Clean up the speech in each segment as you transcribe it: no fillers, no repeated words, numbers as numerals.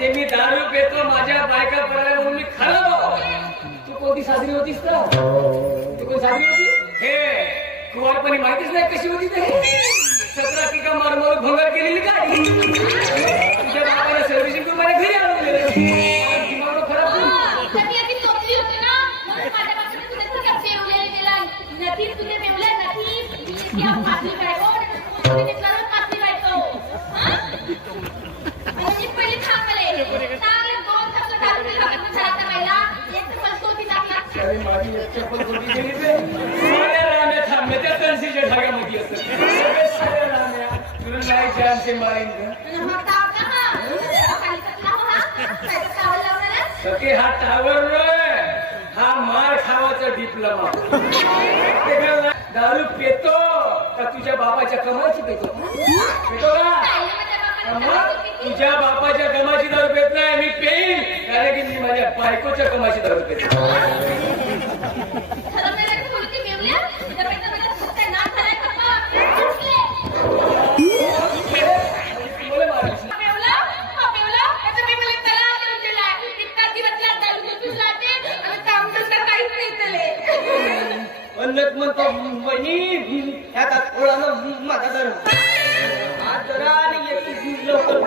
ते मी दारू पेतो माझ्या बायका पडायला म्हणून मी खाल्लो. तू कोणती साजरी होतीस का? तू कोण साजरी होती? हे कुवारपणी माहितीच नाही कशी होती ते. 17 टिका मारमार भंगार केलेली काय? तुझ्या बाबाला सर्व्हिसिंग करून माझ्या घरी आणून दिलं. दिमाग खराब झालं. माझी चप्पल कोणती गेली ते साऱ्या राम्या थांबल्या त्या तणसीच्या ढाग्यामध्ये असतात. साऱ्या राम्या तुला नाही जानसे मारेन सके. हा टावर हा मार खावाचा डिप्लोमा. दारू पेतो का तुझ्या बापाच्या कमाची पेतो? पेतो का? तुझ्या बापाच्या कमाची दारू पेत नाही मी पेईन, कारण की मी माझ्या बायकोच्या कमाची दारू पेतो. म्हणतो वहिनी ह्या ओळानं माझा दर जरा लवकर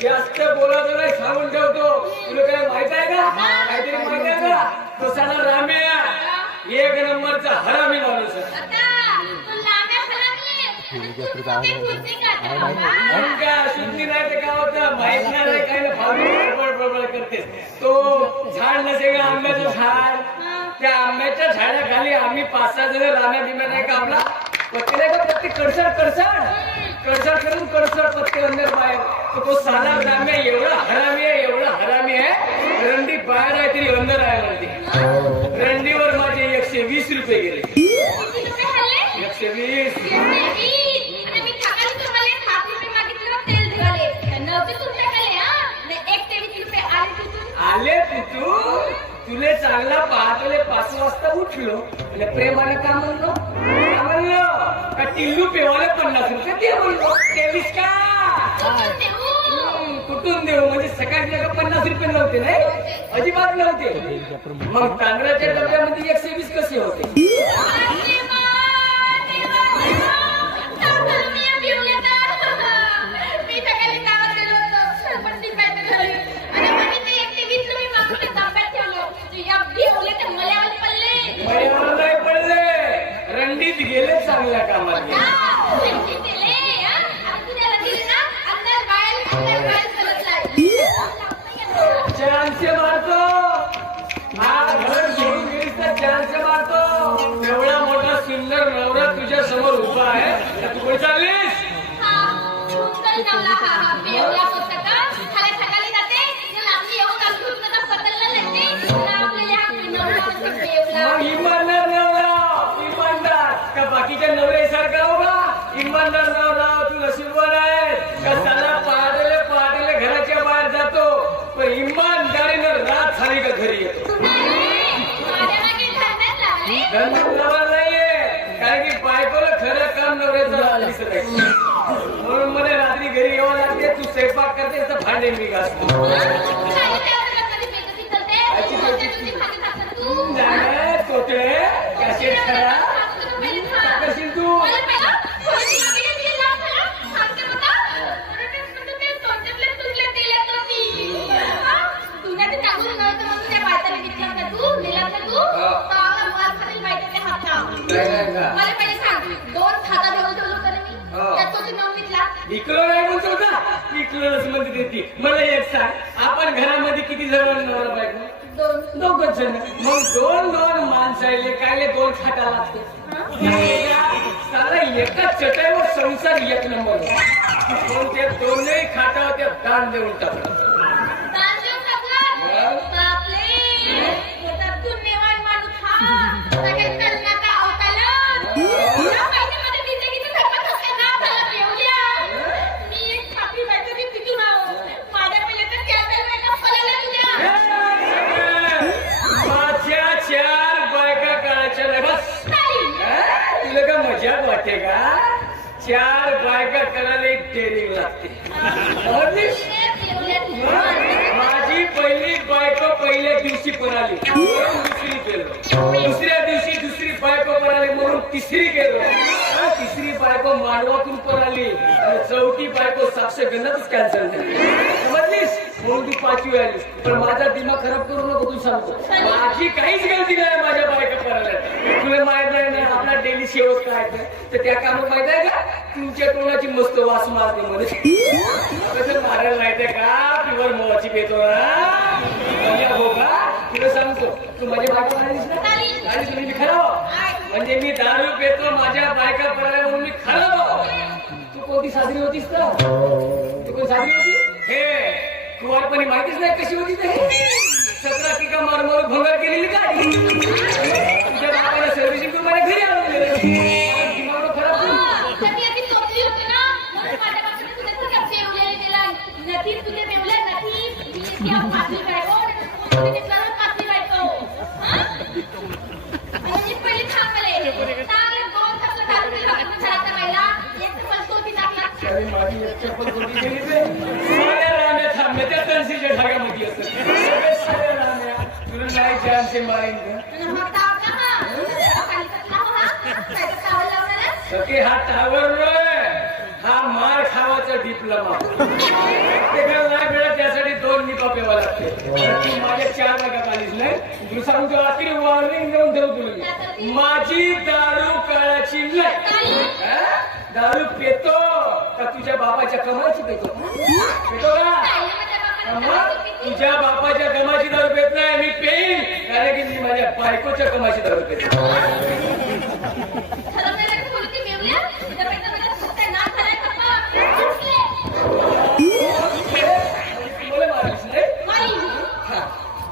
जास्त बोलायचं नाही सांगून ठेवतो. तुला काय माहित आहे का? काहीतरी माहित आहे का? तो साला राम्या एक नंबरचा हरामी माणूस आहे. सुट्टी नाही ते काय होतं माहित नाही काही बडबड करते. तो झाड नसे का आंब्याचं झाड, त्या आंब्याच्या झाडाखाली आम्ही 5-6 जण राम्या बिम्या नाही का आपला पत्ते नाही का पत्ते कडसड करून पत्ते अंदर बाहेर. तो साला राम्या एवढा हरामी आहे. रंडी बाहेर आहे तरी अंदर आहे म्हणते. रंडीवर माझे 120 रुपये गेले. 120 आले तू तुले चांगला पहाटले 5 वाजता उठलो आणि प्रेमाने का म्हणलो का टिल्लू पेवाले 50 रुपये ते म्हणलो. 23 का कुठून देऊ म्हणजे सकाळी 50 रुपये नव्हते नाही अजिबात नव्हते. मग तांदळाच्या डब्यामध्ये 120 कसे होते? रंडीत गेले चांगल्या कामात. चान्स मारतो. हा घर सोडून गेलीस तर चान्स मारतो. नवला हा बेवला होता का खाली सकाळी जाते लांबी येऊन काढून तुला बदलला लागते आपल्याला नवला बेवला इमानदार नवरा इमानदार का बाकीच्या नवऱ्यासारखा होगा इमानदार नवरा तू नशीबवान आहे का साला पहाटेले घराच्या बाहेर जातो पण इमानदारीनं रात झाली का घरी येतो धंद्यात लावला नाहीये कारण की बायकोला खरं काम नवऱ्याचं दिसत आहे म्हणून मला रात्री घरी यावं लागते तू स्वयंपाक करते तर भांडे मी घासतो तोटे कसे खरा करशील तू विकलं नाही म्हणतो का विकलंच म्हणते ती मला एक सांग आपण घरामध्ये किती जण नवरा बायको दोघच जण मग दोन माणसाले कायले दोन खाटा लागते साला एका चटाईवर संसार एक नंबर ते दोनही खाटावर त्या दान देऊन टाकतात मजाक वाटते का 4 बायका करायला डेअरिंग लागते माझी पहिली बायको पहिल्या दिवशी पळाली दुसरी गेलो दुसऱ्या दिवशी दुसरी बायको पळाली म्हणून तिसरी गेलो तिसरी बायको मांडवातून पळाली आणि चौथी बायको साक्ष गणतच कॅन्सल झाली समजलीस म्हणून तू 5वी आलीस पण माझा दिमाग खराब करू नको तू सांगतो माझी काहीच गलती नाही माझ्या बायका पळाल्या तुला माहित नाही ना आपला डेली शेवट काय तर त्या कामात माहित आहे का तुमच्या तोंडाची मस्त वास मारते मध्ये कसं मारायला माहितीये का प्युअर मोवाची पेतो ना हो का तुला सांगतो तू माझ्या बायका आलीस ना आलीस मी खरं म्हणजे मी दारू पेतो माझ्या बायका पळाल्या म्हणून मी खरं तू कोणती साजरी होतीस का तू कोण साजरी होती हे कुवारपणी माहितीच नाही कशी होती ते 17 टिका मारमार भंगार केलेली काय तुझ्या बाबाने सर्व्हिसिंग तू माझ्या घरी आणून दिमाग खराब माझी एक चप्पल कोणती गेली त्या तणसीच्या ढाग्यामध्ये असत तुला नाही जानसे मारेन सखी हा टावर हा मार खावाचा डिप्लोमा नाही मिळत त्यासाठी 2 निपा प्यावा लागते तू माझ्या 4 वाजता आलीस नाही तू सांगतो रात्री वॉर्निंग देऊन ठेवतो माझी दारू काळाची नाही दारू पेतो का तुझ्या बाबाच्या कमाची पेतो का तुझ्या बापाच्या कमाची दारू पेत नाही मी पेईन कारण की मी माझ्या बायकोच्या कमाची दारू पेतो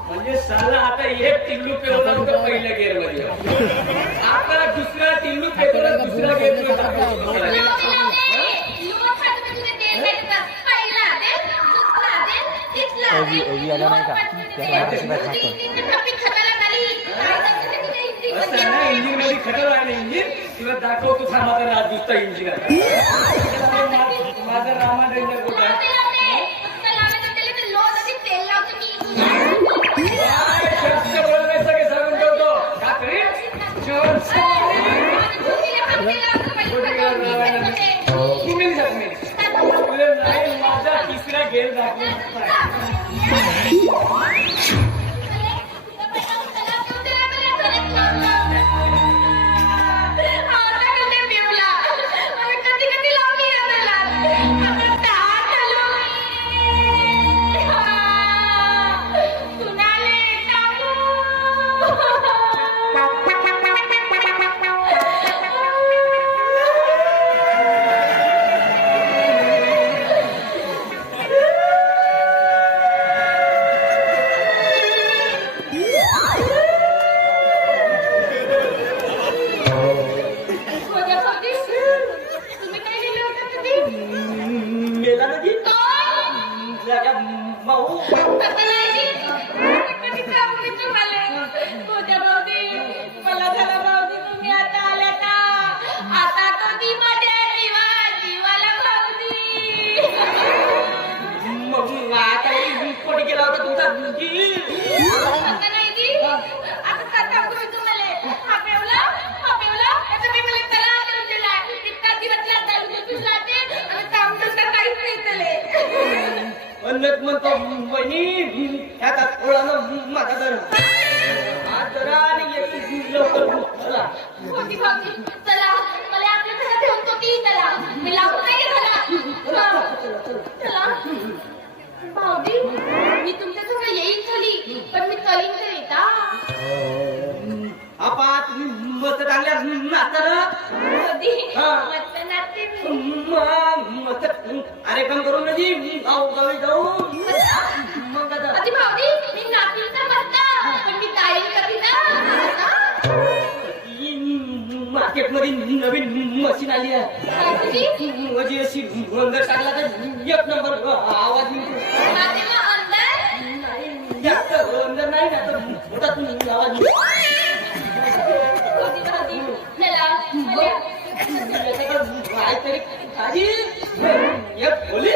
म्हणजे साला आता एक टिल्लू पेवला होता पहिल्या गेअर मध्ये आता दुसरा टिल्लू पेवला दुसरा गेअर इंजिन मध्ये खटर आहे इंजिन तुला दाखवतो थांब आता रात दुसरा इंजिन माझा रामा डेंजर कुठं आहे सांगून ठेवतो काकडी तुम्ही नाही माझा तिसरा गेअर दाखवला कधी कधी लावली म्हणत म्हणतो वहिनी ह्याचा थोडानं माझा जर आज जरा आणि एक लवकर चला. भाऊजी भाऊजी चला मला आपल्या घरात ठेवतो की चला मी लागू नाही घरात चला भाऊजी मी तुमच्या सगळं येईन चली पण मी चलीन तर येता आपा तुम्ही मस्त चांगल्या नाचताना कधी हा. मस्त नाचते मी मस्त अरे काम करू नदी गावी जाऊ मग आता अति भाऊजी मी नाचीन तर मस्त पण मी ताईन कधी ना मार्केटमध्ये नवीन मशीन आली आहे भाऊजी म्हणजे अशी अंदर टाकला तर एक नंबर आवाज निघतो माझ्या अंदर जास्त अंदर नाही ना तर पोटातून आवाज निघतो. भाऊजी भाऊजी चला मला काहीतरी आधी एक खोली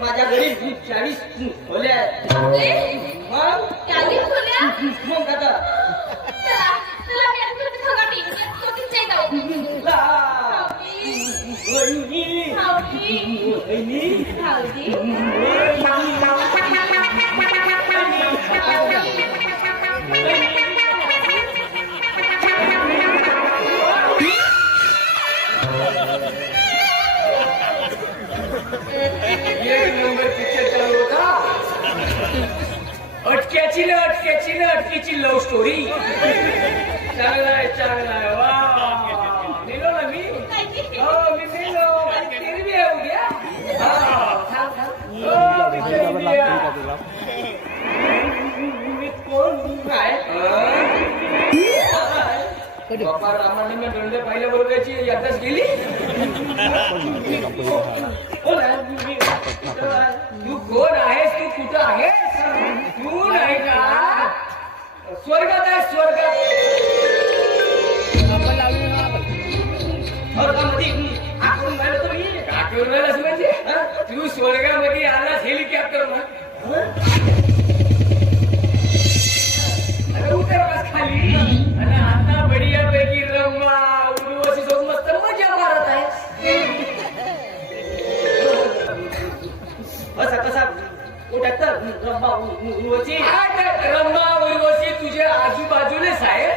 माझ्या घरी 40 खोल्या आहेत. आपले मग त्याली खोल्या मग आता चला चला मी आता तुमच्या घरात येईन तोच नाही जाऊ वहिनी भाऊजी वहिनी भाऊजी एक नंबर पिक्चर चालू होता अटक्याची ना अटकीची लव्ह स्टोरी चांगला आहे वा मेलो ना मी हो मी मेलो माझी तेरवी आहे उद्या मी कोण आहे बाबा रामाने मी दंड पाहिल्या बरोबरची यादच गेली तू कोण आहेस तू कुठं आहेस तू नाही का स्वर्गात आहे स्वर्गात आठवून राहिलं तुम्ही आठवून राहिलं म्हणजे तू स्वर्गामध्ये आलास हेलिकॉप्टर उतर खाली आणि आता बढियापैकी रंगला उर्वशी सोबत मस्त मजा मारत आहे असा कसा उठत रंबा उर्वशी तुझ्या आजूबाजूनेच आहे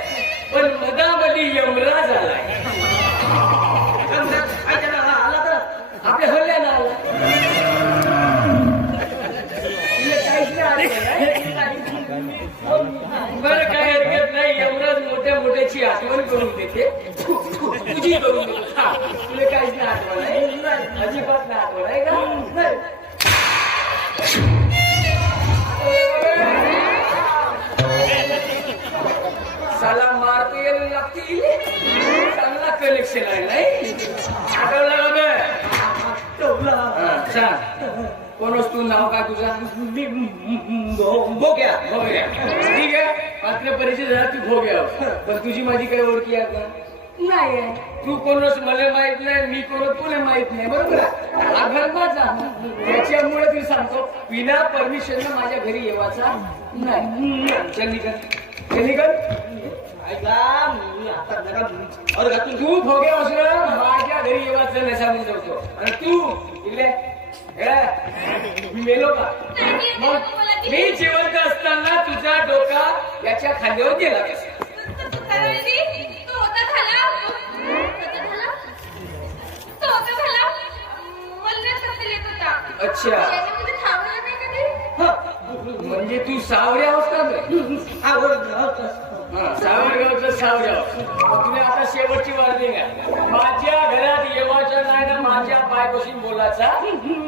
पण मधामध्ये यमराज आलाय आला तर आपल्या हल्ल्यानं आला बरं काय हरकत नाही यमराज मोठ्या मोठ्याची आठवण करून देते तुझी करून देते तुला काहीच नाही आठवण आहे अजिबात नाही आठवण आहे का साला मारतो यायला लागतील चांगला कलेक्शन आहे नाही आठवला सांग कोण तू नाव काय तुझा भोग्या ठीक आहे मात्र परिचय झाला तू भोग्या पण तुझी माझी काही ओळखी आहे का नाही तू कोणच मला माहित नाही मी कोण तुला माहित नाही बरोबर हा घर माझा त्याच्यामुळे तू सांगतो विना परमिशन माझ्या घरी येवाचा नाही चल निघल तू भोग्या असलं माझ्या घरी येवाचं नाही सांगून जातो आणि तू इकडे मी मेलो का मग मी जिवंत असताना तुझा डोका याच्या खांद्यावर गेला कसा अच्छा म्हणजे तू सावऱ्या होता सावरगावचं सावऱ्या तुम्ही आता शेवटची वार्निंग आहे माझ्या घरात येवाच्या नाही ना माझ्या पायपासून बोलायचा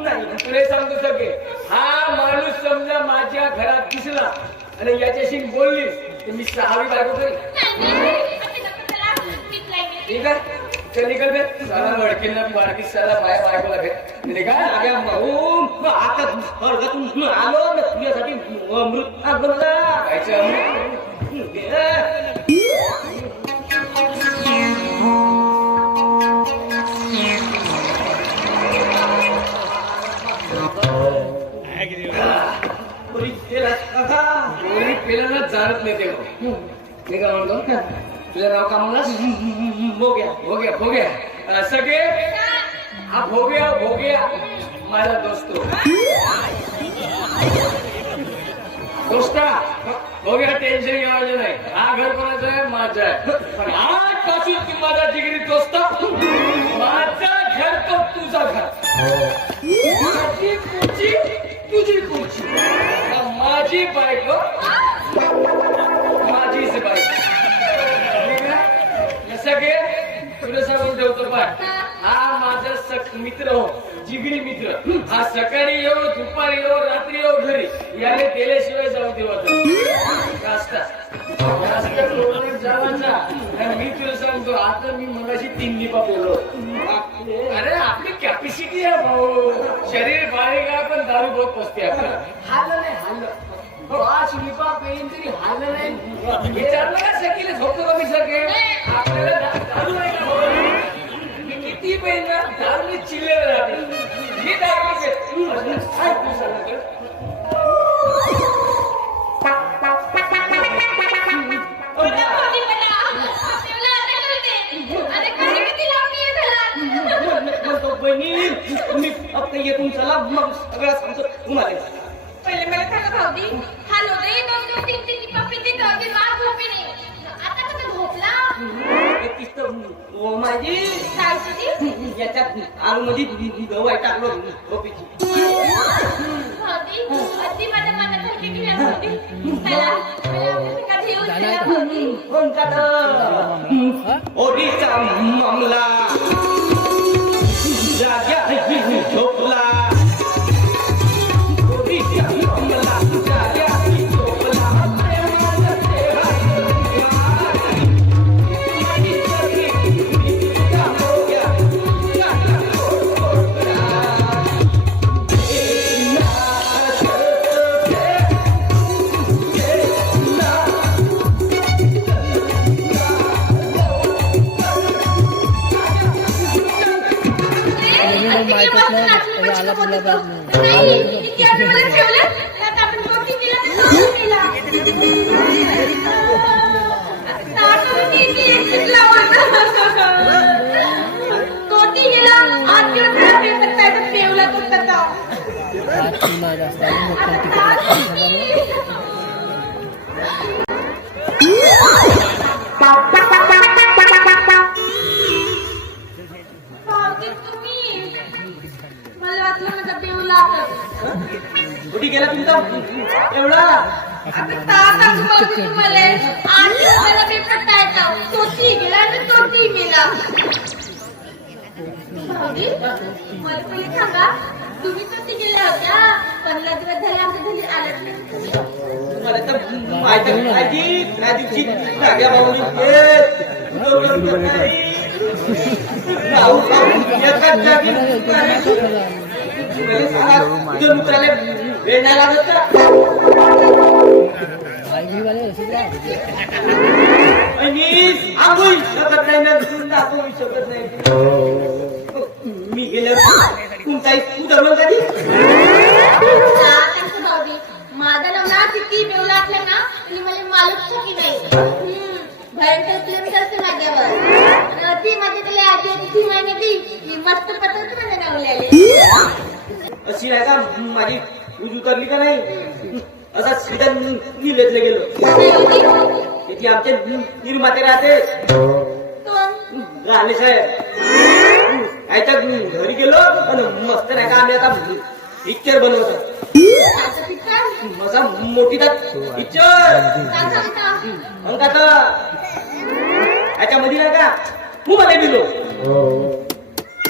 नाही तुला सांगतो सगळे हा माणूस समजा माझ्या घरात दिसला आणि याच्याशी बोललीस तर मी 6वी बायको करी ठीक आहे चल निकल बे साला लडकींना बारकी साला बायकोला भेट निघा आग्या भाऊ आता स्वर्गातून आलो ना तुझ्यासाठी अमृत बनला कायचं पेला जाणत नाही तेव्हा मी काय म्हणतो तुझं नाव का म्हणलास भोग्या सगळे हा भोग्या माझा दोस्तो दोस्ता बघूया, टेन्शन घ्यायचं नाही. हा घर कोणाचं आहे? माझं आहे. पण आजपासून तू माझा जिगरी दोस्त, माझं घर तो तुझं घर, माझी खुर्ची तुझी खुर्ची, माझी बायको माझीच बायको. कसं घे तुला सांगून ठेवतो. पण हा माझा मित्र हो, जिगरी मित्र. हा सकाळी येऊ, दुपारी येऊ, रात्री येऊ घरी, याने केल्याशिवाय जाऊ देवा जास्त जावाचा. मी तुला सांगतो, आता मी मगाशी 3 लिपा बोललो. अरे आपली कॅपॅसिटी आहे भाऊ, शरीर बारीक आहे पण दारू बहुत पसते. आपलं हाललं नाही, हाललं 5 लिपा पेन तरी हाललं नाही. विचारलं का सकीले झोपतो का मी सगळे? आपल्याला दारू नाही का भाऊ? मी किती पेन ना दारू चिल्लर राहते. मी दारू येतून चला मग सगळं सांगतो तुम्हाला. पहिले मला सांगा भाऊजी, हा लोदे 2-2-3-3 लिपा पिते तर अगदी रात झोपे नाही. आता कसं झोपला? माझी काय तुझी? याच्यात आलू मध्ये गवाय टाकलो झोपेची. भाऊजी अगदी माझ्या मनात हल्ली गेल्या भाऊजी. चला आपल्याला घेऊन चला भाऊजी. कोणता तर ओडीचा मामला जाग्या झोपला. ओडीचा मामला जाग्या झोपला. कुठे गेला तुमचा एवढा? तुम्ही कधी गेल्या होत्या? 15 दिवस झाले आमच्या घरी आलात नाही. मला तर माहिती नाही. त्या दिवशी जाग्या भाऊनी वेळ नाही लागत का? आंघोळी शकत नाही ना, दाखवू शकत नाही. मी गेलं तुमचा उदाहरण कधी भाऊजी माझा नवरा किती बेव लागला ना तरी मला मालूच की नाही. भयंकर किलोमीटरचे माझ्यावर ती माझी त्याला आधी ती महिन्याची मी मस्त पटवते माझ्या नवल्याला. अशी नाही का माझी उज उतरली का नाही? असा सीधा निलेतले गेलो. ती आमचे निर्माते राहते गाणे साहेब, याच्या घरी गेलो आणि मस्त नाही का आम्ही आता पिक्चर बनवतो. मजा मोठी पिक्चर अंकात याच्यामध्ये नाही का तू मला गेलो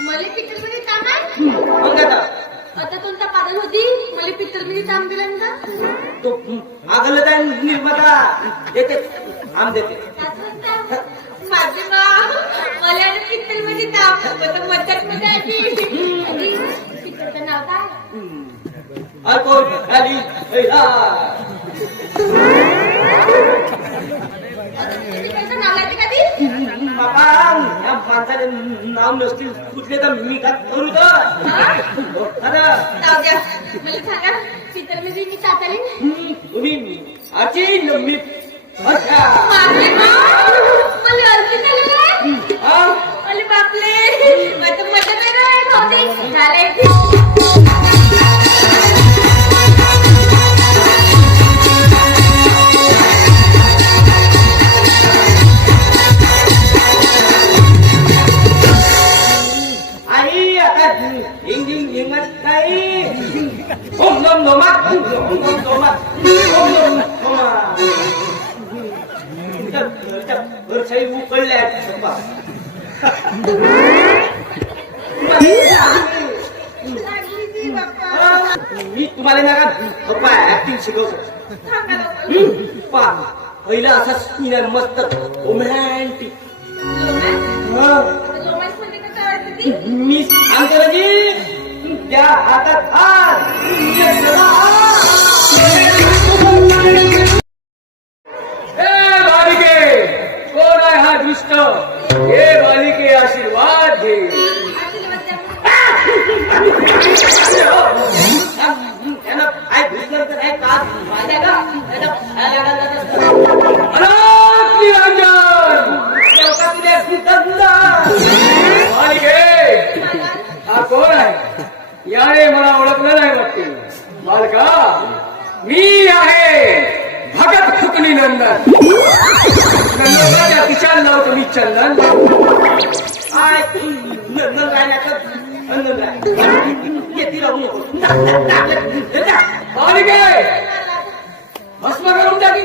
मला पिक्चर मध्ये काम आहे. अंकात आता तुमचा पागल होती मला पिक्चर मध्ये काम दिल्यानंतर तो आगल काय निर्माता देते आम देते. माझे मला पिक्चर मध्ये काम मज्जात मध्ये आली. पिक्चरचं नाव काय? अल्कोहोल खाली नाव लागते कधी? बाबा या माणसाने नाव नसतील कुठले तर मी का करू तर जाऊ द्या. मला सांगा पिक्चर मध्ये मी चालली तुम्ही आची मी अच्छा मला अर्धी झाली बापले माझं मजा नाही झालंय. घरच्याही उकळल्या मी तुम्हाला ना पप्पा ऍक्टिंग शिकवतो पहिला असा स्पिनर मस्त रोमॅन्टिक मी सांगतो ना जी त्या हातात हात बालिके कोण आहे हा दुष्ट हे बालिके आशीर्वाद घे त्यानं काय घुसलं तर काय का माझ्या का अनाथ निरंजन बालिके हा कोण आहे याने मला ओळखलं नाही वाटते बालका मी आहे भगत फुकणी नंदन नंदनाच्या तिच्या लावतो मी चंदन काय नंदन राहिल्याचं नंदन राहिलं येते राहू नको बालिके भस्म करून टाकी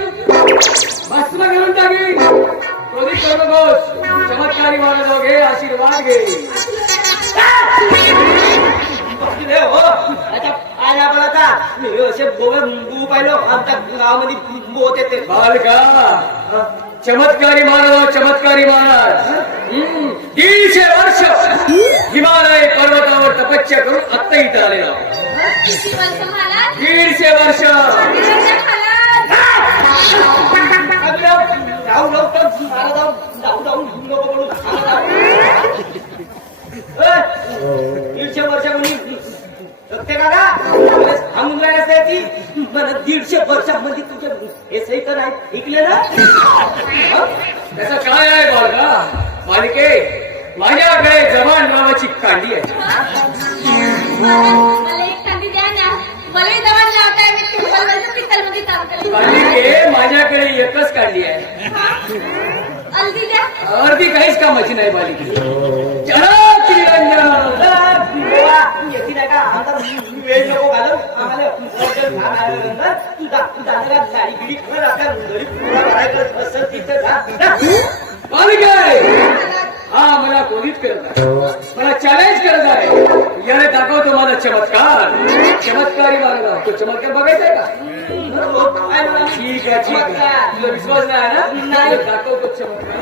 भस्म करून टाकी क्रोधित करू नकोस चमत्कारी मानव घे आशीर्वाद घे असे बोगू पाहिलं आमच्या गावामध्ये बोत येते बालका चमत्कारी मानव चमत्कारी मानव 150 वर्ष हिमालय पर्वतावर तपस्या करून आत्ता इथं आलेला 150 वर्ष जाऊ लवकर जाऊ जाऊ नको पडू 150 वर्षामध्ये काका थांबून राहण्यास ती मला 150 वर्षामध्ये तुझ्या हे सही तर नाही ऐकले ना त्याचं काय आहे बालका बालिके माझ्याकडे जवान नावाची कांडी आहे मला एक कांदी द्या ना मला जवळ लावताय मी तुम्हाला पितलमध्ये काम करते बालिके माझ्याकडे एकच कांडी आहे अर्धी द्या अर्धी काहीच कामाची नाही बालिके अनाथ निरंजन येते नाही का आता वेळ नको घालव आम्हाला तुझा गाडी गिडी खरं आपल्या घरी काय करत असं तिथं बालिके हा मला क्रोधित करत आहे मला चॅलेंज करत आहे याने दाखवतो माझा चमत्कार चमत्कारी मार्ग तो चमत्कार बघायचा आहे का ठीक आहे तुला विश्वास नाही ना दाखवतो चमत्कार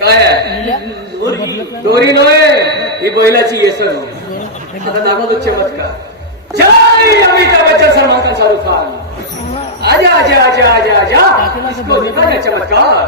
काय आहे दोरी नव्हे ही बैलाची येसण आता दाखवतो चमत्कार जय अमिताभ बच्चन सलमान खान शाहरुख खान आजा आजा आजा आजा आजा इसको दिखाना चमत्कार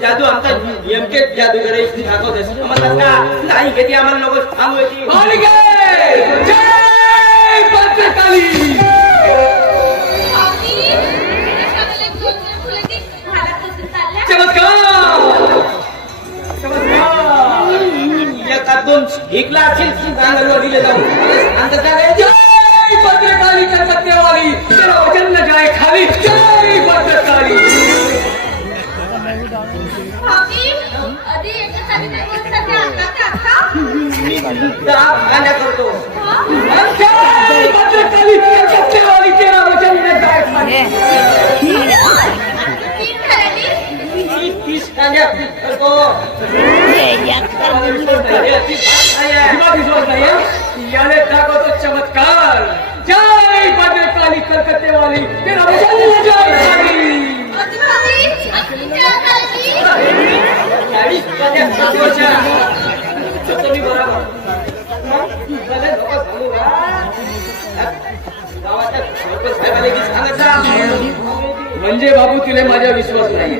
जादू आमचा नेमके जादू करायची दाखवते आम्हाला नाही घेते आम्हाला नको सांगू एका दोन एकला असेल सांगायला दिले जाऊ भद्रकाली कलकत्तेवाली तेरा वचन न जाए खाली जय भद्रकाली करतो जय भद्रकाली कलकत्तेवाली तेरा वचन न जाए खाली तीस कांद्या करतो विश्वास नाही याने दाखवतो चमत्कार जय भद्रकाली कलकत्तेवाली तेरा वचन न जाए खाली म्हणजे बाबू तुला माझा विश्वास नाही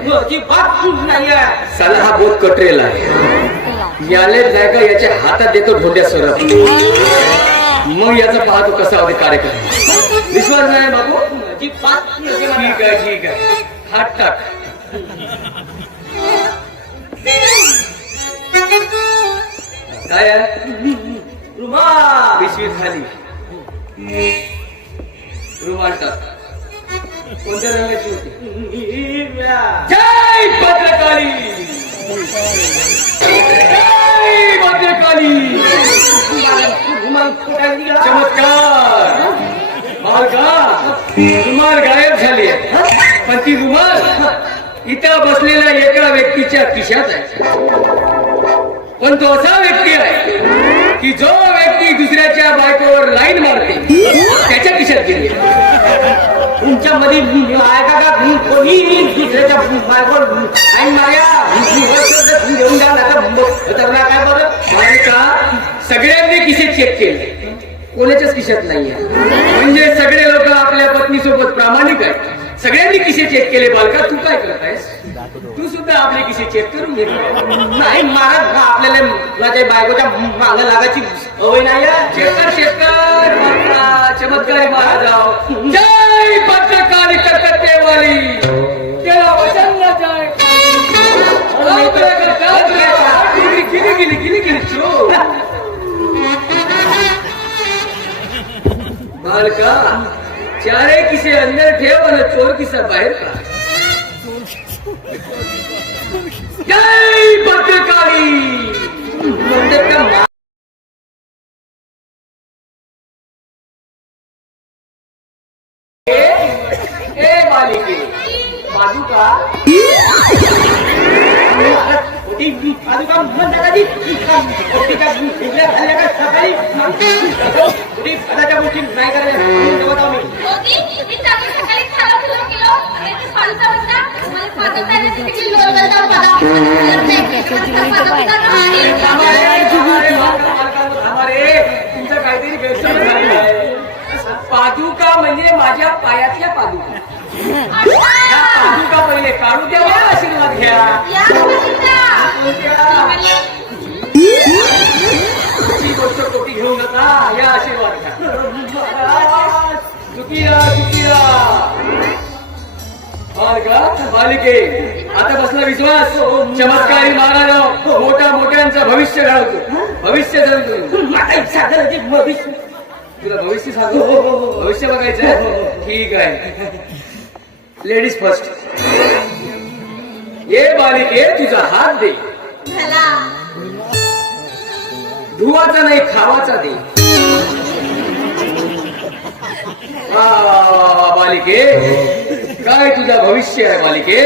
साला हा बोध कटरेल आहे याले नाही का याच्या हातात देतो ढोंड्या सरप मग याचा पाहतो कसा होते कार्यक्रम विश्वास नाही बाबू ठीक आहे हात टाक काय आहे? रुमाल पिशवी खाली रुमाल टाक. कोणत्या रंगाची होती? हिरव्या. जय भद्रकाली, जय भद्रकाली. रुमाल कुठे निघाला? चमत्कार. मालका, रुमाल गायब झाली आहे, पण ती रुमाल इथं बसलेल्या एका व्यक्तीच्या खिशात आहे. पण तो असा व्यक्ती आहे की जो व्यक्ती दुसऱ्याच्या बायकोवर लाईन मारते त्याच्या खिशात गेली. तुमच्या मध्ये ऐका का कोणी दुसऱ्याच्या बायकोवर आणि माझ्या घेऊन द्या ना काय बरं. मालका, सगळ्यांनी खिसे चेक केले, कोणाच्याच खिशात नाहीये. म्हणजे सगळे लोक आपल्या पत्नी सोबत प्रामाणिक आहेत. सगळ्यांनी खिसे चेक केले. बालका, तू काय करत आहेस? तू सुद्धा आपले खिसे चेक करून घे. नाही महाराज, आपल्याला माझ्या बायकोच्या मागं लागायची सवय नाही आहे. चेक कर बालका. चमत्कारी महाराज. जय भद्रकाली कलकत्तेवाली, तेरा वचन न जाए. गिली चो बालका, चारे किसे अंदर ठेव आणि चोर किसा बाहेर का. जय भद्रकाली. मंदिर का ए बालिके, पादुका गोष्टी नाही करायच्या. होती मी चांगली सकाळी खायला सुरू केलं आणि ते पाणीचा बसला मला स्वागत करण्याची तिकडे लोरगल जाऊ बघा. तुमचं काहीतरी गैरसमज झालेला आहे. पादुका म्हणजे माझ्या पायातल्या पादुका. ह्या पादुका पहिले काढू द्या, आशीर्वाद घ्या. ती गोष्ट कोटी घेऊ नका, या आशीर्वाद घ्या. चुकिया चुकिया. बालिके, आता बसला विश्वास. चमत्कारी महाराज मोठ्या मोठ्यांचं भविष्य घडवतो. भविष्य जगतो. भविष्य तुला भविष्य सांगू? भविष्य बघायचं? ठीक आहे. Ladies first. ये बालिके, तुझा हात दे. धुवाचा नाही, खावाचा दे. बालिके, काय तुझा भविष्य आहे बालिके.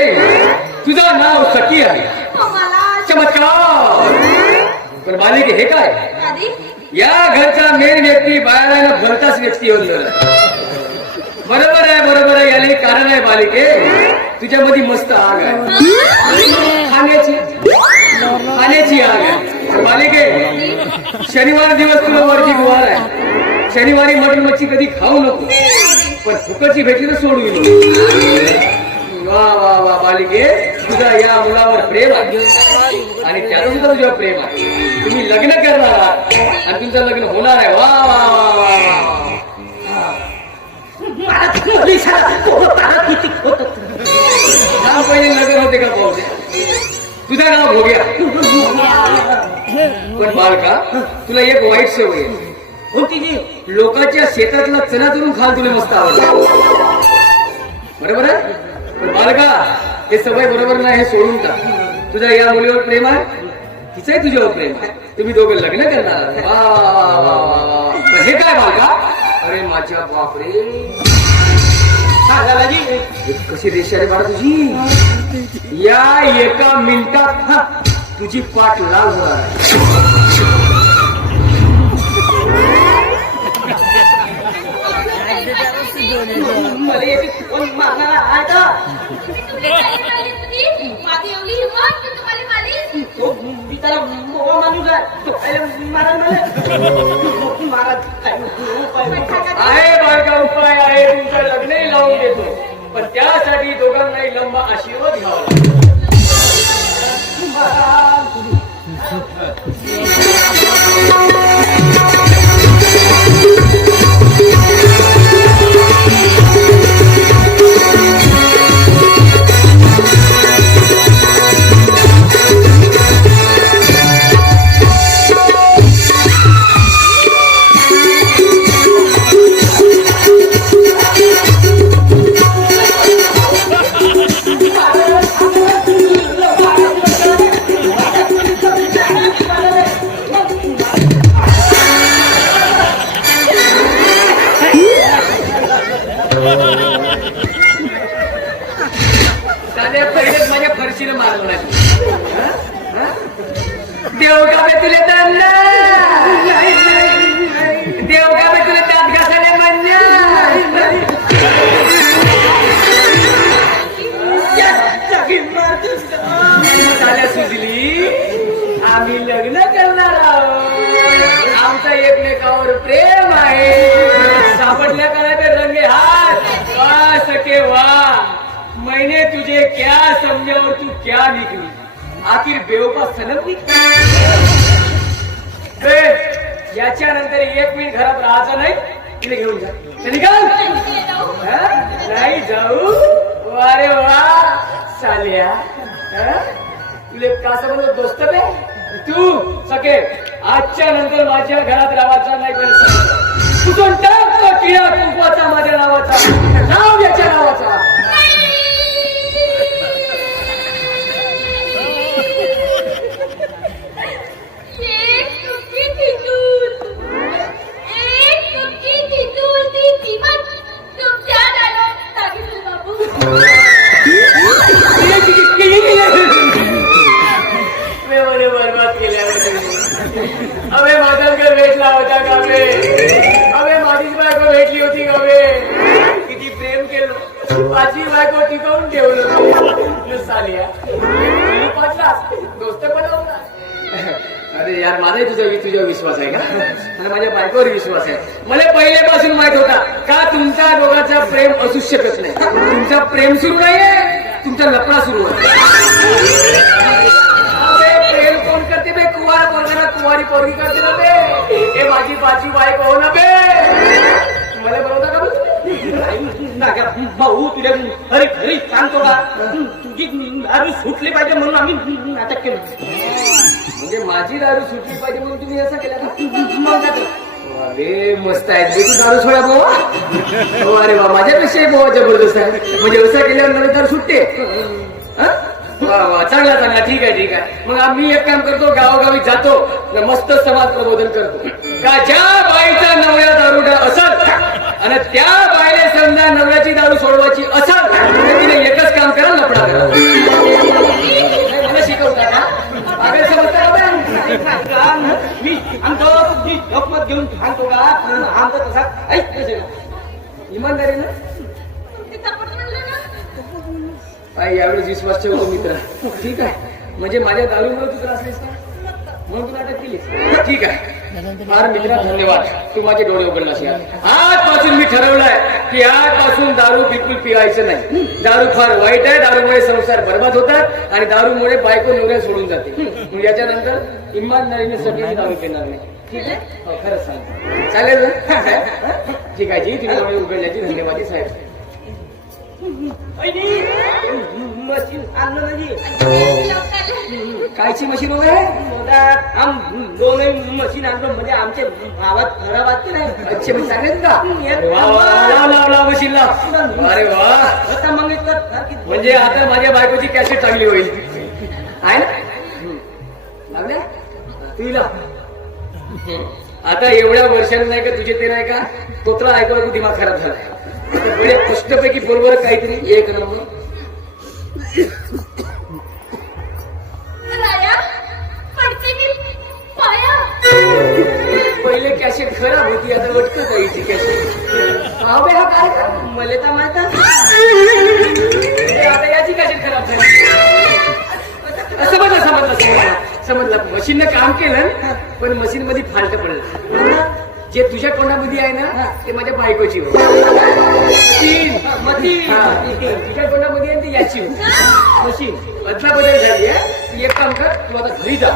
तुझं नाव सखी आहे. चमत्कार. पण बालिके, हे काय? या घरचा मेन व्यक्ती बाहेर भलताच व्यक्ती होईल. बरोबर आहे, बरोबर आहे. याला एक कारण आहे बालिके. तुझ्यामध्ये मस्त आग आहे, खाण्याची आग आहे. बालिके, शनिवार दिवस तुला वरची गुहार आहे. शनिवारी मटण मच्छी कधी खाऊ नको, पण फुकटची भेटली तर सोडू नको. वा वा वा बालिके, तुझा या मुलावर प्रेम आहे आणि त्याचं सुद्धा तुझ्यावर प्रेम आहे. तुम्ही लग्न करणार आहात आणि तुमचं लग्न होणार आहे. वा वा वा वा. नाव पहिले लग्न होते का पाहुणे? तुझं नाव भोग्या. पण बालका, तुला एक वाईट सवय आहे. कोणती जी? लोकांच्या शेतातला चणा चुरून खाल तुला मस्त आवडतं. बरोबर आहे. पण बालका, हे सवय बरोबर नाही, हे सोडून टाक. तुझा या मुलीवर प्रेम आहे, तिचंही तुझ्यावर प्रेम आहे. तुम्ही दोघं लग्न करणार. वा वा वा वा. पण हे काय बालका? अरे माझ्या बापरे, कशी रेषा रे बाळा तुझी. या एका मिनिटात तुझी पाठ लाल होणार आहे. माझी एवढी हिंमत की तुम्हाला माली. आहे बाळका, उपाय आहे. तुमचं लग्नही लावून देतो, पण त्यासाठी दोघांनाही लंबा आशीर्वाद घ्यावा लागतो. देव का बे तुले दंड देव का बे तुले दात घासायला मान्य झाल्या सुजली आम्ही लग्न करणार आहोत आमचा एकमेकावर प्रेम आहे सापडल्या का नाही ते रंगे हात वाह सके वाह मैंने तुझे क्या समझा और तू क्या निकली आखिर बेवफा सनम निकली याच्यानंतर 1 मिनिट घरात राहायचं नाही तिने घेऊन जा निकाल नाही जाऊ अरे वा सालिया तुले का समज दोस्त बे तू सके आजच्या नंतर माझ्या घरात राहायचा नाही पहिले तुझून टाक किया कुंकवाचा माझ्या नावाचा नाव याच्या नावाचा बर्बाद केल्या अबे माझ्याकडे भेटला होता का बे अबे माझीच बायको भेटली होती का बे किती प्रेम केलं माझी बायको टिकवून ठेवलं सालिया पाचला दोस्त बनवला अरे यार माझाही तुझ्यावर विश्वास आहे का आणि माझ्या बायकोवर विश्वास आहे मला पहिल्यापासून माहित होता का तुमच्या दोघांचा प्रेम असू शकत नाही तुमचा प्रेम सुरू नाहीये तुमचा लफडा सुरू आहे प्रेम कोण करते बे कुवारा पोरगाला कुवारी पोरगी करते ना बे हे माझी पाचवी बायको हो ना बे मला बरोबर का भाऊ तुला अरे खरी सांगतो का तुझी दारू सुटली पाहिजे म्हणून आम्ही नाटक केलं म्हणजे माझी दारू सुटली पाहिजे म्हणून तुम्ही असं केलं अरे मस्त आहे तू दारू सोडा भाऊ हो अरे वा माझ्यापेक्षा भाऊ जबरदस्त आहे म्हणजे असं केल्यावर नवीन दारू सुटते वा वा चांगला चांगला ठीक आहे मग आम्ही एक काम करतो गावोगावी जातो मस्त समाज प्रबोधन करतो का ज्या बाईचा नवऱ्या दारुडा असत आणि त्या बाईला समजा नवऱ्याची दारू सोडवायची असत तर तिने एकच काम करा लफडा करा मला शिकवता का अगर समजता का मी गपमत घेऊन सांगतो का आमचा तसा ऐक इमानदारी ना यावेळेस विश्वास ठेवतो मित्र ठीक आहे म्हणजे माझ्या दारूमुळे तू त्रासलीस का म्हणून तू नाटक केलीस ठीक आहे फार मित्रा धन्यवाद तू माझे डोळे उघडलास यार आजपासून मी ठरवलंय की आजपासून दारू बिलकुल पिवायचं नाही दारू फार वाईट आहे दारूमुळे संसार बर्बाद होतात आणि दारूमुळे बायको नवऱ्या सोडून जाते मग याच्यानंतर इमानदारीने सगळी दारू पिणार नाही ठीक आहे हो खरंच सांग चालेल ना ठीक आहे जी तुम्ही डोळे उघडल्याची धन्यवाद साहेब मशीन आणलं नाही कायची मशीन वगैरे दोनही मशीन आणलं म्हणजे आमच्या भावात खराब वाटते नाही अच्छे मग सांगेल का लाव मशीन लाव अरे वा आता मग म्हणजे आता माझ्या बायकोची कॅसेट चांगली होईल आहे ना लागल्या तुला आता एवढ्या वर्षांनी नाही का तुझे ते नाही का तोतला ऐकू दिमाग खराब झालाय बडे स्पष्टपैकी बरोबर काहीतरी एक नंबर पहिले कॅसेट खराब होती आता वटकं जायची कॅसेट हा काय मला तर माहित आता याची कॅसेट खराब झाली समजलं मशीननं काम केलं पण मशीन मध्ये फाल्ट पडलं जे तुझ्या तोंडामध्ये आहे ना ते माझ्या बायकोची मशीन तुझ्या तोंडामध्ये आहे ते याची मशीन अदला बदल झाली आहे एक काम कर तू आता घरी जा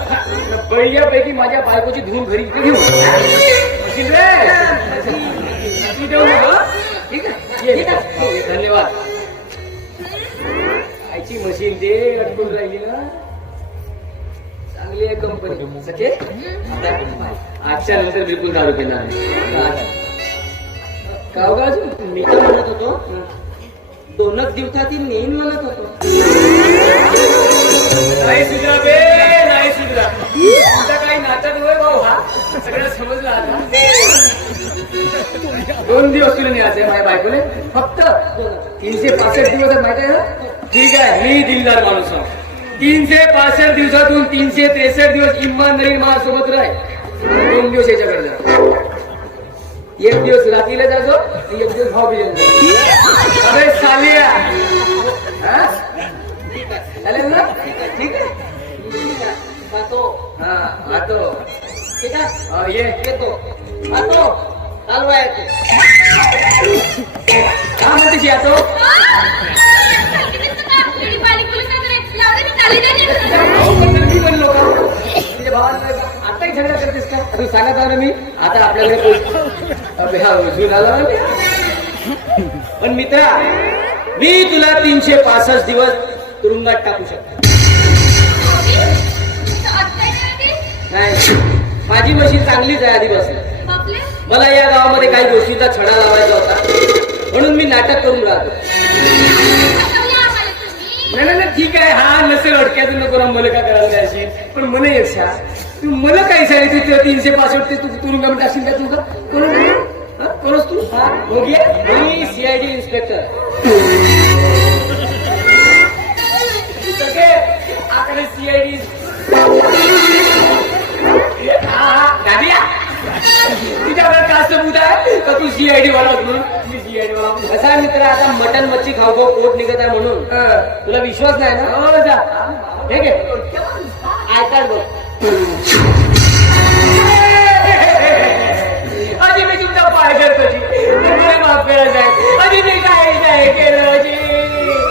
बळीयापैकी माझ्या बायकोची धुवून घरी घेऊ मशीन रे देऊ नको ठीक आहे धन्यवाद आईची मशीन ते अटकून राहिली ना चांगली आहे कंपनी सके आजच्या नंतर बिलकुल दारू पिणार नाही मी तर म्हणत होतो 2 दिवसातील नेईन म्हणत होतो नाही सुधरा बे नाही सुधरा तुमचा काही नाटक होय भाऊ हा सगळं समजलं आता 2 दिवस तुला न्यायचंय माझ्या बायकोने फक्त 365 दिवस माहिती आहे ना ठीक आहे मी दिलदार माणूस 365 दिवसातून 363 दिवस इमानदारी माझ्यासोबत राह. 2 दिवस याच्याकडे जा. एक दिवस रात्रीला जातो आणि एक दिवस भाऊ बिजायला. अरे सालिया, हा? चालेल ना? ठीक आहे. खातो. हा आतो. ठीक आहे. हा, ये. येतो. खातो. चालवा येतो. का म्हणतेस आतो? मी म्हणलो का तुझ्या भावाला आताही झगडा करतेस का? तू सांगत आहो ना मी आता आपल्याकडे जून आला ना. पण मित्रा, मी तुला 365 दिवस तुरुंगात टाकू शकतो. नाही, माझी मशीन चांगलीच आहे आधीपासून. मला या गावामध्ये काही गोष्टीचा छडा लावायचा होता, म्हणून मी नाटक करून राहतो. नाही ठीक आहे. हा नसेल अडक्याचं नको ना मला का करायला द्यायची. पण मला एक सांग, तू मला काय सांगितलं तुला 365 ते तू तुरुंगामध्ये टाकशील का? तुझं कोणच तू? मी CID इन्स्पेक्टर. आकडे CID तुझ्याकडे का सबूत आहे का तू CID वाला म्हणून? मी CID वाला. कसा आहे मित्र, आता मटन मच्छी खाऊ खाऊ पोट निघत आहे म्हणून तुला विश्वास नाही ना? हो जा. हे घे, आयकार्ड बघ. आधी मी तुमचा पाय करतो जी. मला माफ करायचं आहे. आधी मी काय केलं जी.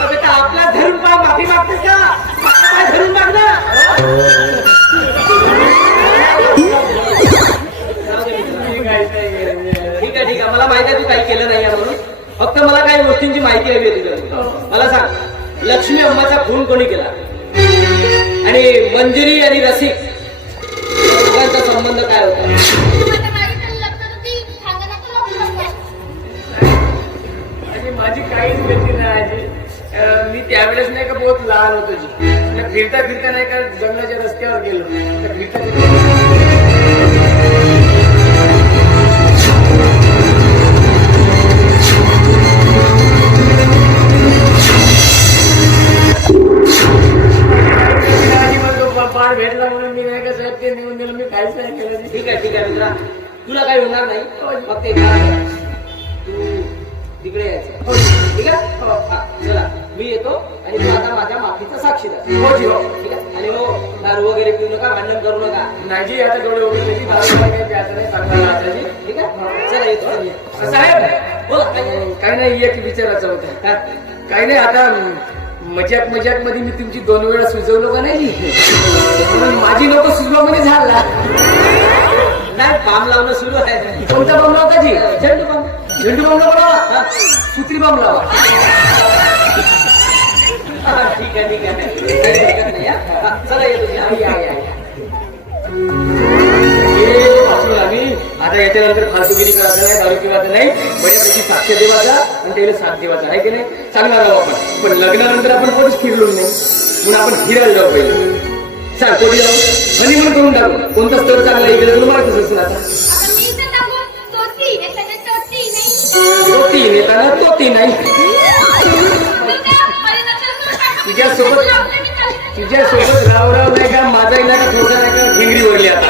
आता आपला धरून पा माफी मागतेस का? काय धरून माग ना. ठीक आहे ठीक आहे, मला माहिती आहे तू काही केलं नाही म्हणून. फक्त मला काही गोष्टींची माहिती हवी आहे तुझ्या. मला सांग, लक्ष्मी अम्माचा खून कोणी केला? आणि मंजिरी आणि रसिक दोघांचा संबंध काय होता? माझी काहीच गलती नाही आजी. मी त्यावेळेस नाही का बहुत लहान होतो जी. फिरता फिरता नाही का जंगलाच्या रस्त्यावर गेलो तर पाड भेटला म्हणून मी नाही का साहेब ते नेऊन दिलं. मी काहीच नाही केलं. ठीक आहे मित्रा, तुला काही होणार नाही. फक्त एक काम कर, तू तिकडे यायचं. ठीक आहे. हा, चला मी येतो आणि तू आता माझ्या माफीचा साक्षीदार. हो जी हो. ठीक आहे. आणि हो, दारू वगैरे पिऊ नका, भांडण करू नका. नाही आता डोळे उघडले की बाजूला काही प्यायचं नाही, चांगला राहायचं जी. ठीक आहे. चला येतो. साहेब बोला. काही नाही एक विचारायचं होतं. काही नाही आता मजाक मध्ये मी तुमची 2 वेळा सुचवलो का नाही. पण माझी लोक सुचवामध्ये झाला नाही, बाम लावणं सुरू आहे. कोणता बॉम्ब लावता जी? झेंडू बाम. झेंडू बॉम्ब लावा, सुत्री बॉम्ब लावा. ठीक आहे काही हरकत नाही. हा, चला येतो. आम्ही आता याच्यानंतर फालतूगिरी करायचं नाही, दारू पिवायचं नाही, बऱ्यापैकी साक्ष देवाचा आणि त्याला साथ देवाचा आहे की नाही. चांगला राहू आपण. पण लग्नानंतर आपण कोणीच फिरलो नाही, म्हणून आपण फिरायला जाऊ पहिले. सांग कोणी जाऊ? हनीमून करून टाकू. कोणतं स्थळ चांगलं इकडे तुला माहितीच असेल. आता तोती नेताना तोती नाही. तुझ्यासोबत राव नाही का माझा इलाका थोडा नाही का ढिंगरी वरली आता.